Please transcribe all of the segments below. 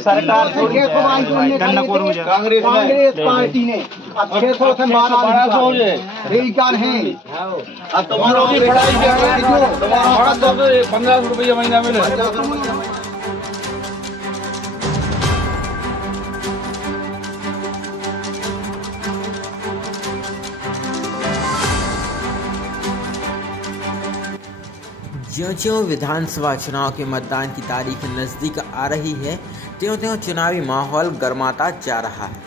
सरकार कांग्रेस पार्टी ने अब 600 से 1200 यही कारण है। अब तुम्हारा 1500 रुपया महीना मिले। ज्यों-ज्यों विधानसभा चुनाव के मतदान की तारीख नज़दीक आ रही है, त्यों-त्यों चुनावी माहौल गर्माता जा रहा है।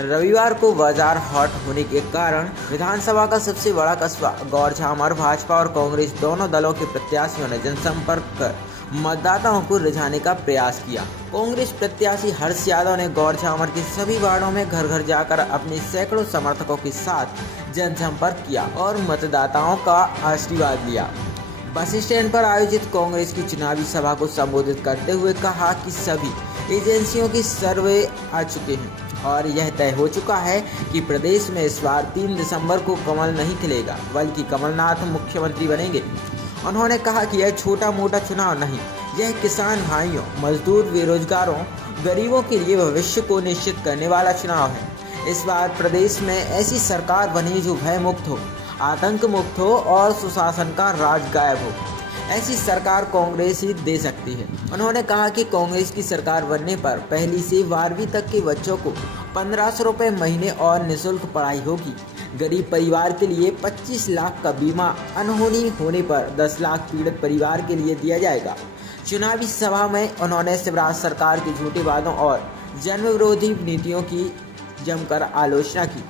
रविवार को बाजार हॉट होने के कारण विधानसभा का सबसे बड़ा कस्बा गौरछामर भाजपा और कांग्रेस दोनों दलों के प्रत्याशियों ने जनसंपर्क कर मतदाताओं को रिझाने का प्रयास किया। कांग्रेस प्रत्याशी हर्ष यादव ने गौरछामर के सभी वार्डों में घर घर जाकर अपने सैकड़ों समर्थकों के साथ जनसंपर्क किया और मतदाताओं का आशीर्वाद लिया। बस स्टैंड पर आयोजित कांग्रेस की चुनावी सभा को संबोधित करते हुए कहा कि सभी एजेंसियों की सर्वे आ चुके हैं और यह तय हो चुका है कि प्रदेश में इस बार 3 दिसंबर को कमल नहीं खिलेगा बल्कि कमलनाथ मुख्यमंत्री बनेंगे। उन्होंने कहा कि यह छोटा मोटा चुनाव नहीं, यह किसान भाइयों, मजदूर, बेरोजगारों, गरीबों के लिए भविष्य को निश्चित करने वाला चुनाव है। इस बार प्रदेश में ऐसी सरकार बनी जो भय मुक्त हो, आतंक मुक्त हो और सुशासन का राज गायब हो। ऐसी सरकार कांग्रेस ही दे सकती है। उन्होंने कहा कि कांग्रेस की सरकार बनने पर पहली से 12वीं तक के बच्चों को 1500 रुपये महीने और निःशुल्क पढ़ाई होगी। गरीब परिवार के लिए 25 लाख का बीमा, अनहोनी होने पर 10 लाख पीड़ित परिवार के लिए दिया जाएगा। चुनावी सभा में उन्होंने शिवराज सरकार के झूठे वादों और जन विरोधी नीतियों की जमकर आलोचना की।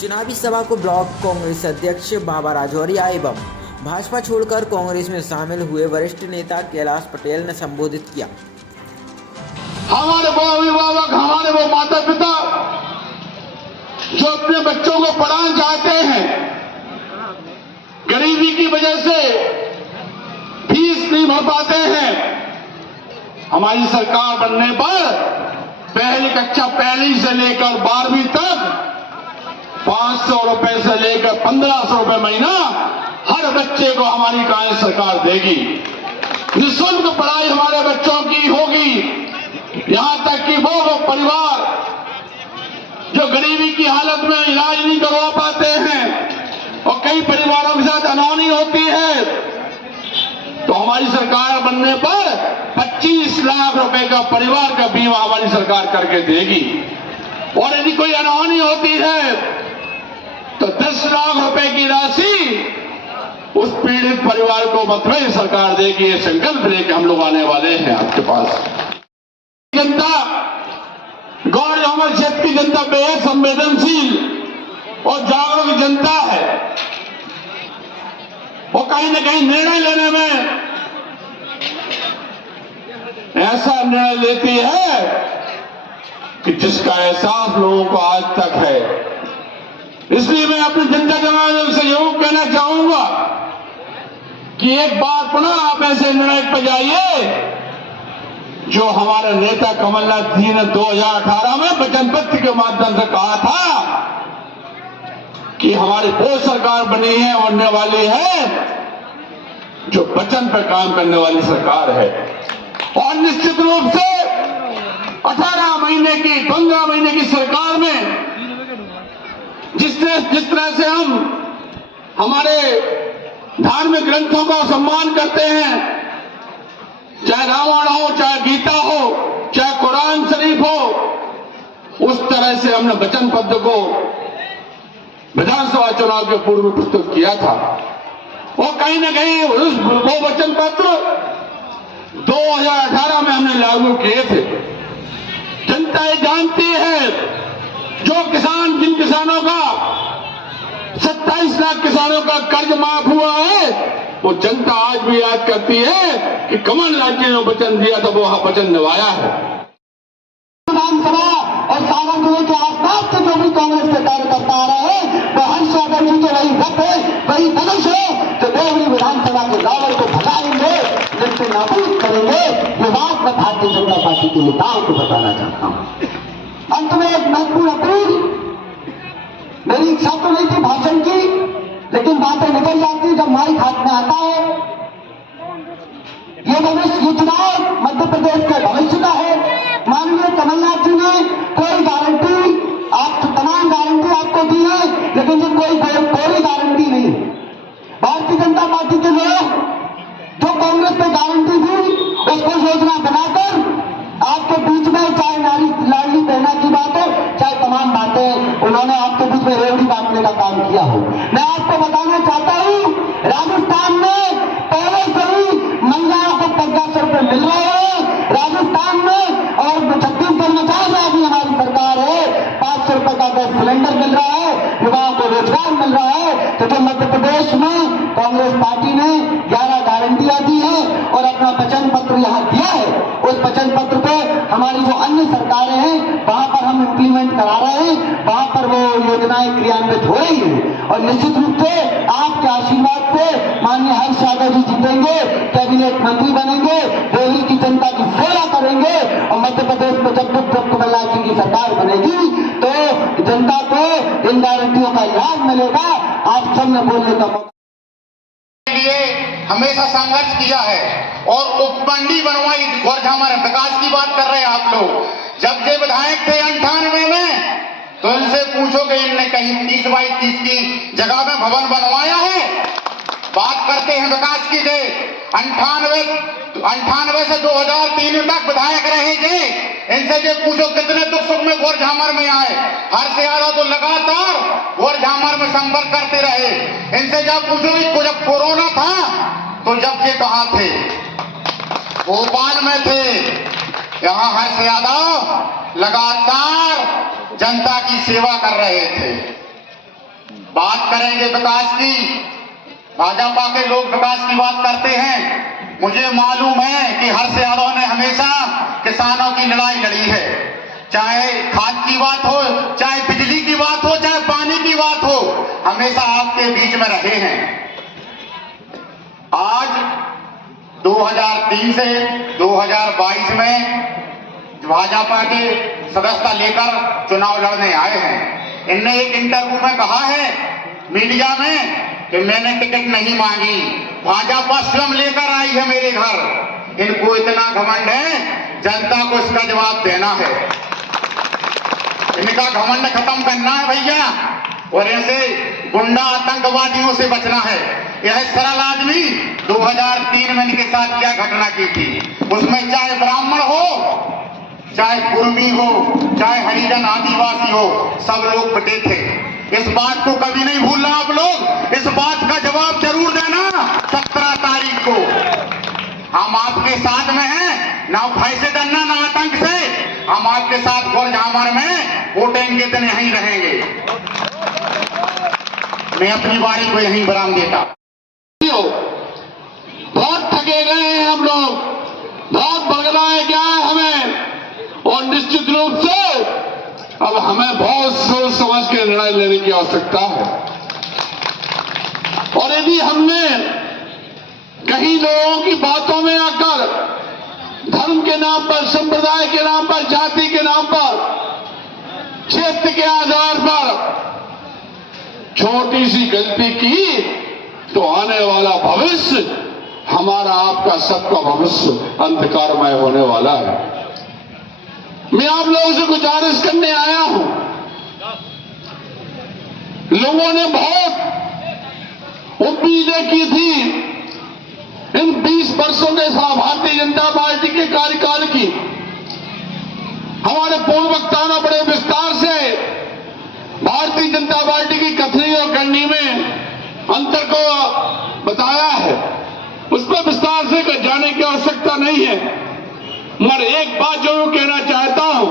चुनावी सभा को ब्लॉक कांग्रेस अध्यक्ष बाबा राजौरिया एवं भाजपा छोड़कर कांग्रेस में शामिल हुए वरिष्ठ नेता कैलाश पटेल ने संबोधित किया। हमारे वो अभिभावक, हमारे वो माता पिता जो अपने बच्चों को पढ़ाना चाहते हैं, गरीबी की वजह से फीस नहीं भर पाते हैं, हमारी सरकार बनने पर पहली कक्षा पहली से लेकर 12वीं तक 500 रुपए से लेकर 1500 रुपए महीना हर बच्चे को हमारी कांग्रेस सरकार देगी। निःशुल्क पढ़ाई हमारे बच्चों की होगी। यहां तक कि वो परिवार जो गरीबी की हालत में इलाज नहीं करवा पाते हैं और कई परिवारों के साथ अनहोनी होती है, तो हमारी सरकार बनने पर 25 लाख रुपए का परिवार का बीमा हमारी सरकार करके देगी। और यदि कोई अनहोनी होती है तो 10 लाख रुपए की राशि उस पीड़ित परिवार को मतलब सरकार देगी। ये संकल्प लेके हम लोग आने वाले हैं आपके पास। जनता, गौरछामर क्षेत्र की जनता बेहद संवेदनशील और जागरूक जनता है। वो कहीं न कहीं निर्णय लेने में ऐसा निर्णय लेती है कि जिसका एहसास लोगों को आज तक है। इसलिए मैं अपने जनता जनार्दन से जरूर कहना चाहूंगा कि एक बार पुनः आप ऐसे निर्णय पर जाइए जो हमारे नेता कमलनाथ जी ने 2018 में वचन पत्र के माध्यम से कहा था कि हमारी वो सरकार बनी है, बनने वाली है जो वचन पर काम करने वाली सरकार है। और निश्चित रूप से 18 महीने की 15 महीने की सरकार में जिस तरह से हम हमारे धार्मिक ग्रंथों का सम्मान करते हैं, चाहे रामायण हो, चाहे गीता हो, चाहे कुरान शरीफ हो, उस तरह से हमने वचन पत्र को विधानसभा चुनाव के पूर्व प्रस्तुत किया था। और कहीं न कहीं वो वचन पत्र 2018 में हमने लागू किए थे। जनता ये जानती है, जो किसान, जिन किसानों का 27 लाख किसानों का कर्ज माफ हुआ है, वो जनता आज भी याद करती है कि कमलनाथ जी ने वचन दिया था, वो वचन निभाया है। विधानसभा और सावन जिले के आसपास के जो भी कांग्रेस के कार्यकर्ता आ रहे हैं, वो हर्ष यादव जी के वही रथ है, वही धनुष है जो देवरी विधानसभा के रावण को भगाएंगे, जिससे नाबूद करेंगे। ये बात मैं भारतीय जनता पार्टी के नेताओं को बताना चाहता हूं। अंत में एक महत्वपूर्ण अपील, मेरी इच्छा तो नहीं थी भाषण की, लेकिन बातें निकल जाती जब माइक हाथ में आता है। ये चुनाव मध्य प्रदेश के भविष्य का है। योजना बनाकर आपके बीच में, चाहे लाडली बहना की बात हो, चाहे तमाम बातें, उन्होंने आपके बीच में रेवड़ी बांटने का काम किया हो। मैं आपको बताना चाहता हूं, राजस्थान में पहले से ही महिलाओं को 1500 रुपए मिल रहे हैं राजस्थान में, और छत्तीसगढ़ में जहां भी हमारी सरकार है 500 रुपए का गैस सिलेंडर मिल रहा है, युवाओं को रोजगार मिल रहा है। तो जो मध्य प्रदेश में कांग्रेस पार्टी ने 11 गारंटियां दी है और अपना वचन पत्र यहां दिया है, उस वचन पत्र पे हमारी जो अन्य सरकारें हैं वहां पर हम इम्प्लीमेंट करा रहे हैं, वहां पर वो योजनाएं क्रियान्वित हो रही है। और निश्चित रूप से आपके आशीर्वाद से माननीय हर्ष यादव जी जीतेंगे, कैबिनेट मंत्री बनेंगे, दिल्ली की जनता की सेवा करेंगे, और मध्य प्रदेश में जब कमलनाथ जी की सरकार बनेगी तो जनता को इन गारंटियों का लाभ मिलेगा। आप सबने बोलने का मौका लिए हमेशा संघर्ष किया है और उपमंडी बनवाई। गोरझामर विकास की बात कर रहे हैं आप लोग। जब ये विधायक थे 98 में, तो इनसे पूछो कि इनने कहीं 30 बाई 30 की जगह में भवन बनवाया है? बात करते हैं विकास की। 98 से 2003 तक विधायक रहे थे। इनसे जो पूछो कितने दुख सुख में गोरझामर में आए। हर्ष यादव तो लगातार गोरझामर में संपर्क करते रहे। इनसे जब पूछो कि जब कोरोना था तो जब ये कहां थे? भोपाल में थे। यहां हर्ष यादव लगातार जनता की सेवा कर रहे थे। बात करेंगे विकास की। भाजपा के लोग विकास की बात करते हैं। मुझे मालूम है कि हर्ष यादव ने हमेशा किसानों की लड़ाई लड़ी है। चाहे खाद की बात हो, चाहे बिजली की बात हो, चाहे पानी की बात हो, हमेशा आपके बीच में रहे हैं। आज 2003 से 2022 में भाजपा के सदस्यता लेकर चुनाव लड़ने आए हैं। इनने एक इंटरव्यू में कहा है मीडिया में कि मैंने टिकट नहीं मांगी, भाजपा स्वयं लेकर आई है मेरे घर। इनको इतना घमंड है, जनता को इसका जवाब देना है। इनका घमंड खत्म करना है भैया, और ऐसे गुंडा आतंकवादियों से बचना है। यह सरल आदमी 2003 में इनके साथ क्या घटना की थी, उसमें चाहे ब्राह्मण हो, चाहे कुर्मी हो, चाहे हरिजन आदिवासी हो, सब लोग पिटे थे। इस बात को कभी नहीं भूलना आप लोग। इस बात का जवाब जरूर देना 17 तारीख को। हम आपके साथ में हैं, ना भय से डरना ना आतंक से। हम आपके साथ गोरझामर में वोटिंग के दिन यहीं रहेंगे। मैं अपनी बारी को यहीं विराम देता। बहुत थके गए हैं हम लोग, बहुत बगलाया गया है हमें, और निश्चित रूप से अब हमें बहुत सोच समझ के निर्णय लेने की आवश्यकता है। और यदि हमने कहीं लोगों की बातों में आकर धर्म के नाम पर, संप्रदाय के नाम पर, जाति के नाम पर, क्षेत्र के आधार पर छोटी सी गलती की, तो आने वाला भविष्य, हमारा आपका सबका भविष्य अंधकारमय होने वाला है। मैं आप लोगों से गुजारिश करने आया हूं। लोगों ने बहुत उम्मीदें की थी इन 20 वर्षों के भारतीय जनता पार्टी के कार्यकाल की। हमारे पूर्व वक्ताओं ने बड़े विस्तार से भारतीय जनता पार्टी की कथनी और करनी में अंतर को बताया है। उस पर विस्तार से जाने की आवश्यकता नहीं है, मगर एक बात जरूर कहना चाहता हूं,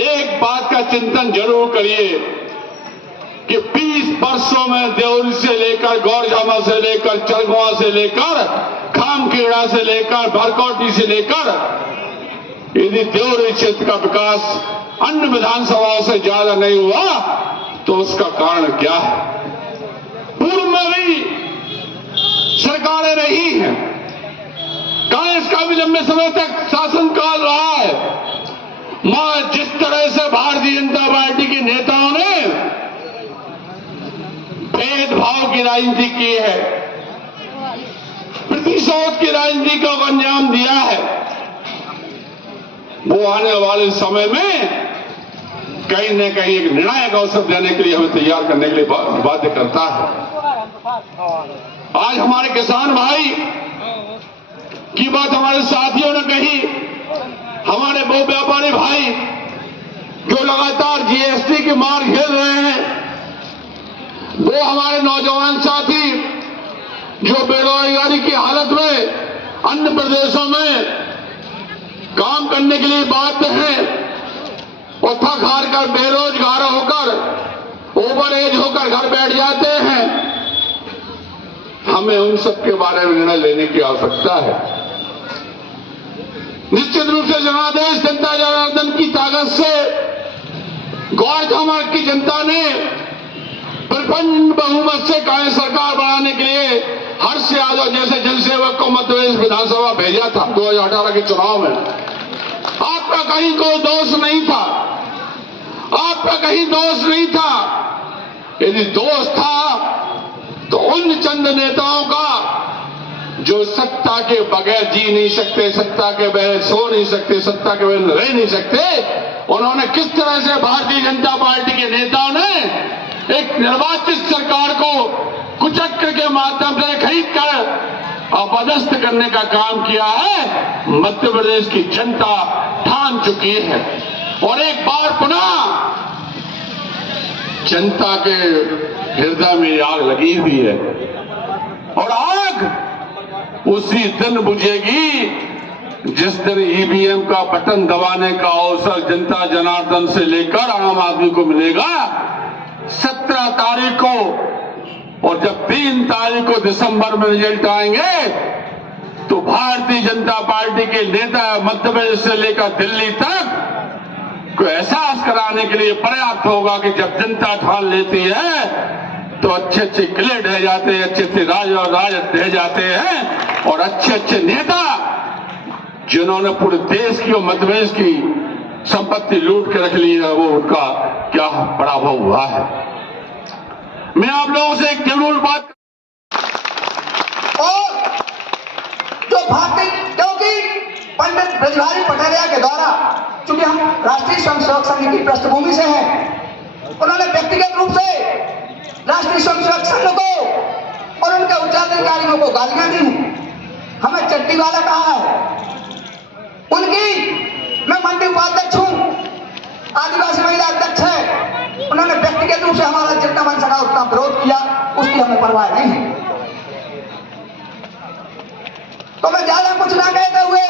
एक बात का चिंतन जरूर करिए कि 20 वर्षों में देवरी से लेकर, गोरझामर से लेकर, चरगुआ से लेकर, खामखेड़ा से लेकर, भरकौटी से लेकर, यदि देवरी क्षेत्र का विकास अन्य विधानसभाओं से ज्यादा नहीं हुआ तो उसका कारण क्या है? पूर्व में भी सरकारें रही हैं, कांग्रेस का भी लंबे समय तक शासनकाल रहा है, मगर जिस तरह से भारतीय जनता पार्टी के नेताओं ने भेदभाव की राजनीति की है, प्रतिशोध की राजनीति को अंजाम दिया है, वो आने वाले समय में कहीं न कहीं एक निर्णायक अवसर देने के लिए हमें तैयार करने के लिए बाध्य करता है। आज हमारे किसान भाई की बात हमारे साथियों ने कही, हमारे बहु व्यापारी भाई जो लगातार जीएसटी की मार झेल रहे हैं, वो हमारे नौजवान साथी जो बेरोजगारी की हालत में अन्य प्रदेशों में काम करने के लिए बाध्य हैं और थक हार कर बेरोजगार होकर ओवर एज होकर घर बैठ जाते हैं, हमें उन सब के बारे में निर्णय लेने की आवश्यकता है। निश्चित रूप से जनादेश जनता जनार्दन की ताकत से गौरतलब की जनता ने प्रचंड बहुमत से कांग्रेस सरकार बनाने के लिए हर्ष यादव जैसे जनसेवक को मध्य प्रदेश विधानसभा भेजा था 2018 के चुनाव में। आपका कहीं कोई दोष नहीं था, आपका कहीं दोष नहीं था। यदि दोष था तो उन चंद नेताओं का जो सत्ता के बगैर जी नहीं सकते, सत्ता के बगैर सो नहीं सकते, सत्ता के बगैर रह नहीं सकते, उन्होंने किस तरह से भारतीय जनता पार्टी के नेताओं ने एक निर्वाचित सरकार को कुचक्र के माध्यम से खरीद कर अपदस्थ करने का काम किया है, मध्य प्रदेश की जनता ठान चुकी है। और एक बार पुनः जनता के हृदय में आग लगी हुई है और आग उसी दिन बुझेगी जिस दिन ईवीएम का बटन दबाने का अवसर जनता जनार्दन से लेकर आम आदमी को मिलेगा 17 तारीख को। और जब 3 तारीख को दिसंबर में रिजल्ट आएंगे तो भारतीय जनता पार्टी के नेता मध्य प्रदेश से लेकर दिल्ली तक को एहसास कराने के लिए पर्याप्त होगा कि जब जनता ठान लेती है तो अच्छे अच्छे किले ढह जाते हैं, अच्छे अच्छे राज और राज ढह जाते हैं और अच्छे अच्छे नेता जिन्होंने पूरे देश की और मध्य प्रदेश की संपत्ति लूट के रख ली है, वो उनका क्या पराभव हुआ है। मैं आप लोगों से एक जरूर बात और जो भारतीय, क्योंकि पंडित ब्रजभारी पटेरिया के द्वारा, चूंकि हम राष्ट्रीय स्वयं सेवक संघ की पृष्ठभूमि से हैं, उन्होंने व्यक्तिगत रूप से राष्ट्रीय स्वयं सेवक संघ को और उनके उच्चाधिकारियों को गालियां दी, हमें चट्टी वाला कहा है। उनकी मैं मंडी उपाध्यक्ष हूं, आदिवासी महिला अध्यक्ष है, उन्होंने व्यक्तिगत रूप से हमारा जितना बन सका उतना विरोध किया, उसकी हमें परवाह नहीं है। तो मैं ज्यादा कुछ ना कहते हुए,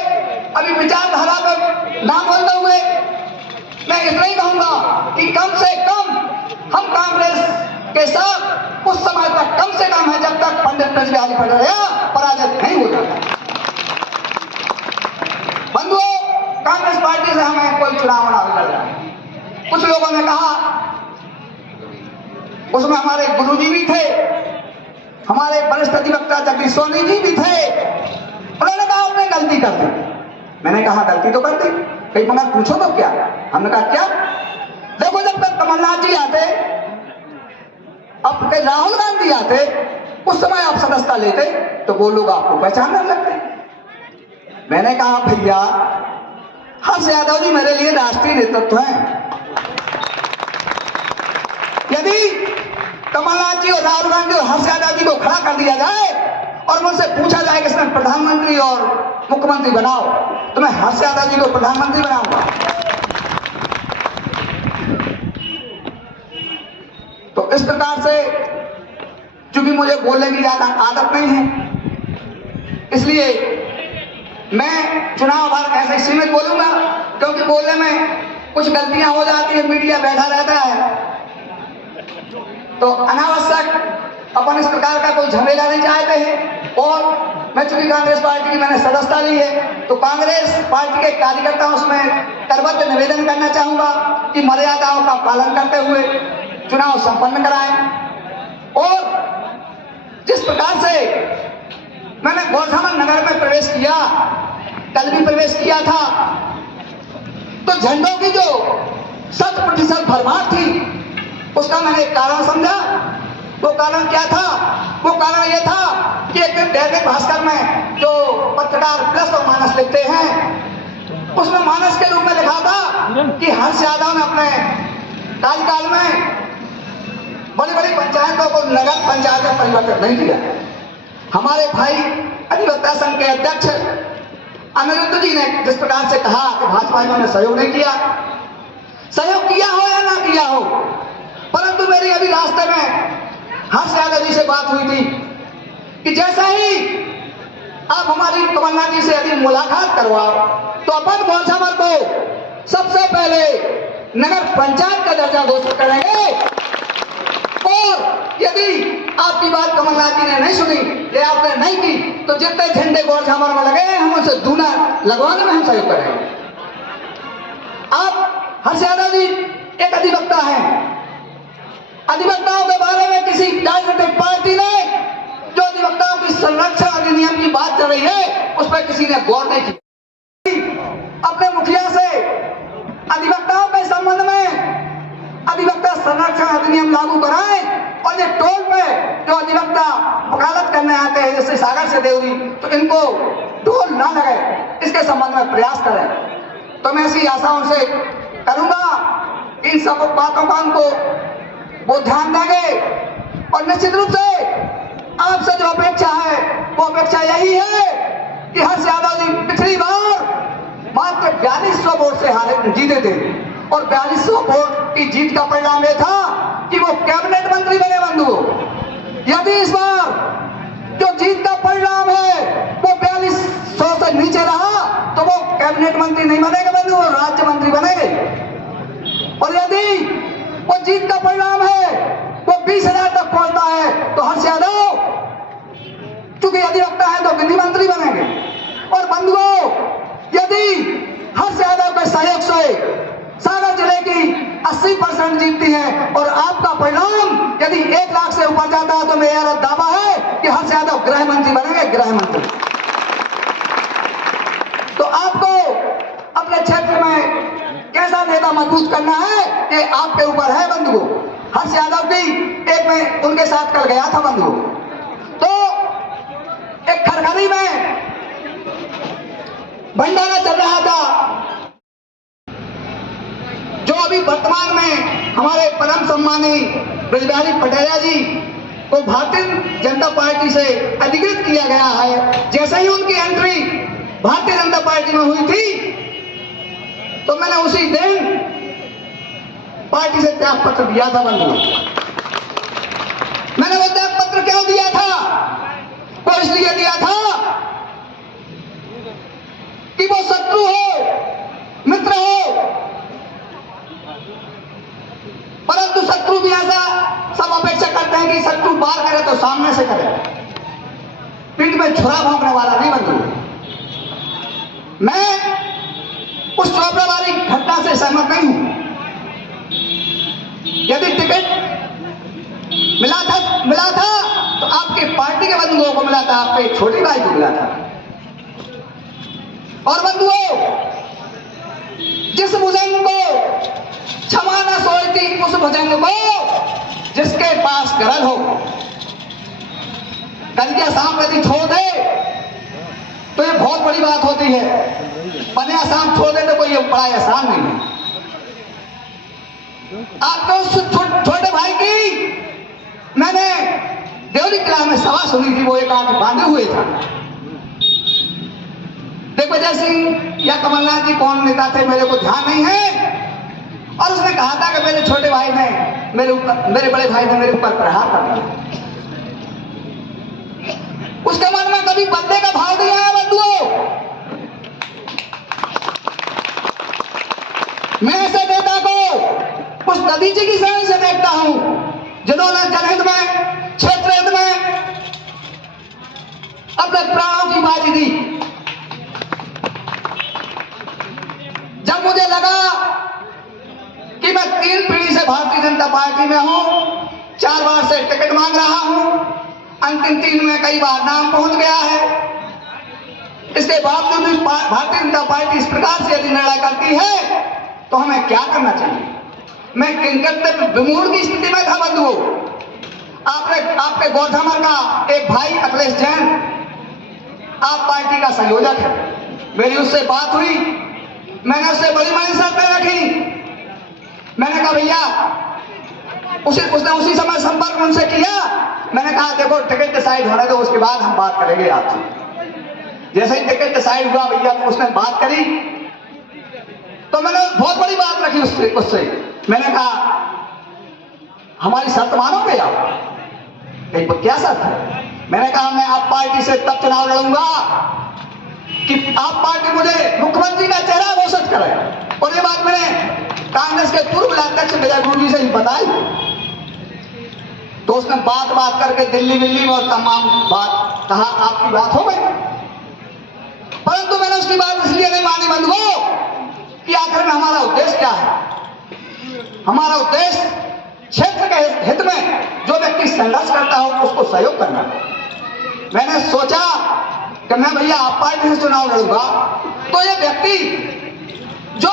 अभी विचारधारा पर ना बोलते हुए, मैं इतना ही कहूंगा कि कम से कम हम कांग्रेस के साथ उस समय तक कम से कम है जब तक पंडित ब्रजभारी पटेरिया पराजित नहीं हो जाता। बंधुओं, कांग्रेस पार्टी से हमें कोई चुनाव ना लड़ना। कुछ लोगों ने कहा, उसमें हमारे गुरुजी भी थे, हमारे वरिष्ठ अधिवक्ता जगदीश सोनी जी भी थे, उन्होंने कहा आपने गलती कर दी। मैंने कहा गलती तो कर दी, कहीं मना पूछो तो क्या। हमने कहा क्या, देखो जब तक कमलनाथ जी आते, अब कहीं राहुल गांधी आते, उस समय आप सदस्यता लेते तो वो लोग आपको पहचानने लगते। मैंने कहा भैया, हर्ष यादव जी मेरे लिए राष्ट्रीय नेतृत्व है। यदि कमलनाथ जी और राहुल गांधी और हर्ष यादव जी को खड़ा कर दिया जाए और मुझसे पूछा जाए कि इसमें प्रधानमंत्री और मुख्यमंत्री बनाओ, तो मैं हर्ष यादव जी को प्रधानमंत्री बनाऊंगा। तो इस प्रकार से, चूंकि मुझे बोलने की ज्यादा आदत नहीं है, इसलिए मैं चुनाव भर ऐसे सीमित बोलूंगा, क्योंकि बोलने में कुछ गलतियां हो जाती है, मीडिया बैठा रहता है, तो अनावश्यक अपन इस प्रकार का कोई झमेला नहीं चाहते हैं। और मैं चूंकि कांग्रेस पार्टी की मैंने सदस्यता ली है, तो कांग्रेस पार्टी के कार्यकर्ताओं में करबद्ध निवेदन करना चाहूंगा कि मर्यादाओं का पालन करते हुए चुनाव संपन्न कराएं। और जिस प्रकार से मैंने गौरतलब नगर में प्रवेश किया, कल भी प्रवेश किया था, तो झंडों की जो 100% भरमार थी, उसका मैंने एक कारण समझा। वो कारण क्या था? वो कारण ये था कि एक दिन दैनिक भास्कर में जो पत्रकार प्लस और माइनस लिखते हैं, उसमें माइनस के रूप में लिखा था कि हर्ष यादव ने अपने कार्यकाल में बड़ी बड़ी पंचायतों को नगर पंचायत में परिवर्तित नहीं किया। हमारे भाई अधिवक्ता संघ के अध्यक्ष अनिरुद्ध जी ने जिस प्रकार से कहा कि भाजपा ने सहयोग नहीं किया, सहयोग किया हो या ना किया हो, परंतु मेरी अभी रास्ते में हर्ष यादव जी से बात हुई थी कि जैसा ही आप हमारी कमलनाथ जी से यदि मुलाकात करवाओ तो अपन गौशामर को सबसे पहले नगर पंचायत का दर्जा घोषित करेंगे, और यदि आपकी बात कमलनाथ जी ने नहीं सुनी या आपने नहीं की तो जितने झंडे गौशामर में लगे हम उनसे दूना लगवाने में हम सहयोग करेंगे। आप हर्ष यादव जी एक अधिवक्ता है, अधिवक्ताओं के बारे में किसी राजनीतिक पार्टी ने जो अधिवक्ताओं की संरक्षण अधिनियम की बात कर रही है उस पर किसी ने गौर नहीं की। अपने मुखिया से अधिवक्ताओं के संबंध में अधिवक्ता संरक्षण अधिनियम लागू कराएं, और ये टोल पे जो अधिवक्ता वकालत करने आते हैं जैसे सागर से देवरी, तो इनको टोल ना लगे इसके संबंध में प्रयास करें। तो मैं ऐसी आशा उनसे करूंगा, इन सब बातों का उनको वो ध्यान देंगे, और निश्चित रूप से आपसे जो अपेक्षा है वो अपेक्षा यही है कि हर्ष यादव जी पिछली बार मात्र 4200 वोट से हारे जीते थे, और 4200 वोट की जीत का परिणाम यह था कि वो कैबिनेट मंत्री बने बंधुओं। यदि इस बार जो जीत का परिणाम है वो 4200 से नीचे रहा तो वो कैबिनेट मंत्री नहीं बनेंगे बंधुओं, राज्य मंत्री बनेंगे। और यदि वो जीत का परिणाम है वो 20,000 तक पहुंचता है तो हर्ष यादव चूंकि अधिवक्ता है तो गिंदी मंत्री बनेंगे। और बंधुओं, यदि हर्ष यादव के सहयोग से सागर जिले की 80% जीतती है और आपका परिणाम यदि 1 लाख से ऊपर जाता है तो मेरा दावा है कि हर्ष यादव गृह मंत्री बनेंगे, गृह मंत्री। तो आपको अपने क्षेत्र में कैसा नेता मजबूत करना है ये आपके ऊपर है बंधुओं। हर्ष यादव की एक में उनके साथ कल गया था बंधुओं, तो एक खरखरी में भंडारा चल रहा था, जो अभी वर्तमान में हमारे परम सम्मानी ब्रजबिहारी पटेल जी को भारतीय जनता पार्टी से अधिकृत किया गया है। जैसे ही उनकी एंट्री भारतीय जनता पार्टी में हुई थी तो मैंने उसी दिन पार्टी से त्याग पत्र दिया था बंधुओं। मैंने वो त्याग पत्र क्यों दिया था? वो इसलिए दिया था कि वो शत्रु हो मित्र हो, परंतु शत्रु भी ऐसा सब अपेक्षा करते हैं कि शत्रु बार करे तो सामने से करे, पीठ में छुरा भोंकने वाला नहीं बंधु। मैं उस चोपड़ा वाली घटना से सहमत नहीं हूं। यदि टिकट मिला था तो आपके पार्टी के बंधुओं को मिला था, आपके छोटे भाई को मिला था। और बंधुओं, जिस भुजंग को क्षमा न सोचती उस भुजंग को जिसके पास गरज हो, कल शाम यदि छोड़ दे तो ये बहुत बड़ी बात होती है, बने आसाम छोड़ दे तो कोई ये बड़ा आसान नहीं है। आपको छोटे भाई की मैंने देवरी किला में सभा सुनी थी, वो एक आंख बांधे हुए था। दिग्विजय सिंह या कमलनाथ जी कौन नेता थे मेरे को ध्यान नहीं है, और उसने कहा था कि मेरे छोटे भाई ने मेरे बड़े भाई ने मेरे ऊपर प्रहार कर दिया। उसके मन में कभी बदले का भाव नहीं आया बंधुओं। मैं ऐसे नेता को उस नतीजे की श्रेणी से देखता हूं जिन्होंने जनहित में, क्षेत्र हित में अपने प्राणों की बाजी दी। जब मुझे लगा कि मैं 3 पीढ़ी से भारतीय जनता पार्टी में हूं, 4 बार से टिकट मांग रहा हूं, अंतिम 3 में कई बार नाम पहुंच गया है, इसके बावजूद भी भारतीय जनता पार्टी इस प्रकार से यदि निर्णय करती है तो हमें क्या करना चाहिए? मैं किंकर्तव्य विमूढ़ की स्थिति में था बंधुओं। आपके गौशामर का एक भाई अखिलेश जैन आप पार्टी का संयोजक है, मेरी उससे बात हुई, मैंने उससे बड़ी बड़ी शर्तें रखी। मैंने कहा भैया, उसने उसी समय संपर्क उनसे किया मैंने कहा देखो टिकट डिसाइड होने दो, उसके बाद हम बात करेंगे आपसे। जैसे ही टिकट डिसाइड हुआ भैया उसने बात करी, तो मैंने बहुत बड़ी बात रखी उससे मैंने कहा हमारी शर्त मानोगे आप? क्या शर्त है? मैंने कहा मैं आप पार्टी से तब चुनाव लड़ूंगा कि आप पार्टी मुझे मुख्यमंत्री का चेहरा घोषित करे। और ये बात मैंने कांग्रेस के पूर्व अध्यक्ष विजय गुरु जी से ही बताई। तो उसने बात करके दिल्ली में और तमाम बात कहा, आपकी बात हो गई। परंतु मैंने उसकी बात इसलिए नहीं मानी बंधुओं कि आखिर में हमारा उद्देश्य क्या है। हमारा उद्देश्य क्षेत्र के हित में जो व्यक्ति संघर्ष करता हो उसको सहयोग करना। मैंने सोचा कि मैं भैया आप पार्टी से चुनाव लड़ूंगा, तो ये व्यक्ति जो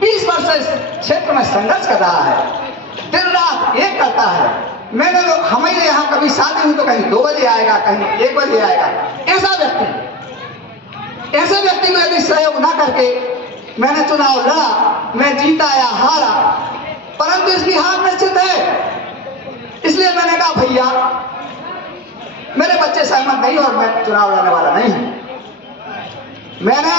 20 वर्ष से क्षेत्र में संघर्ष कर रहा है, दिन रात एक करता है, मैंने हमारे यहाँ कभी शादी हुई तो कहीं 2 बजे आएगा, कहीं 1 बजे आएगा, ऐसे व्यक्ति को यदि सहयोग ना करके मैंने चुनाव लड़ा, मैं जीता या हारा, परंतु इसकी हार निश्चित है। इसलिए मैंने कहा भैया मेरे बच्चे सहमत नहीं और मैं चुनाव लड़ने वाला नहीं हूं। मैंने